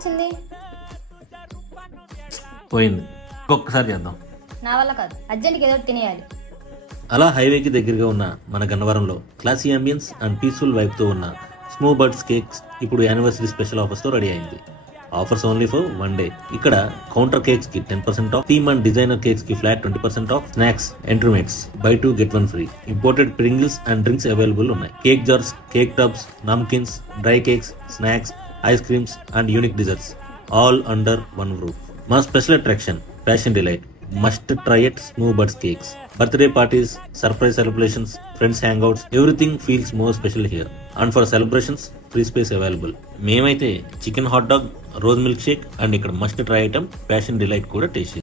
వచ్చింది? పోయింది. ఒక్కసారి చేద్దాం. నా వల్ల కాదు, అర్జెంట్కి ఏదో ఒకటి తినేయాలి. అలా హైవేకి దగ్గరగా ఉన్న మన గన్నవరంలో క్లాసీ అంబియన్స్ అండ్ పీస్ఫుల్ వైబ్తో ఉన్న స్మూ బర్డ్స్ కేక్స్ ఇప్పుడు యానివర్సరీ స్పెషల్ ఆఫర్స్తో రెడీ అయింది. Offers only for 1 day. ఇక్కడ కౌంటర్ కేక్స్ కి 10% off, theme and designer cakes కి flat 20% off, snacks, entremets buy 2 get 1 free, imported Pringles and drinks available ఉన్నాయి. Cake jars, cake tubs, namkeens, dry cakes, snacks, ice creams and unique desserts all under one roof. మా special attraction fashion delight, must try it Smoo Birds Cakes. Birthday parties, surprise celebrations, friends hangouts, everything feels more special here. And for celebrations free space available. మేమైతే chicken hot dog, rose milk shake and ఇక్కడ must try item fashion delight కూడా taste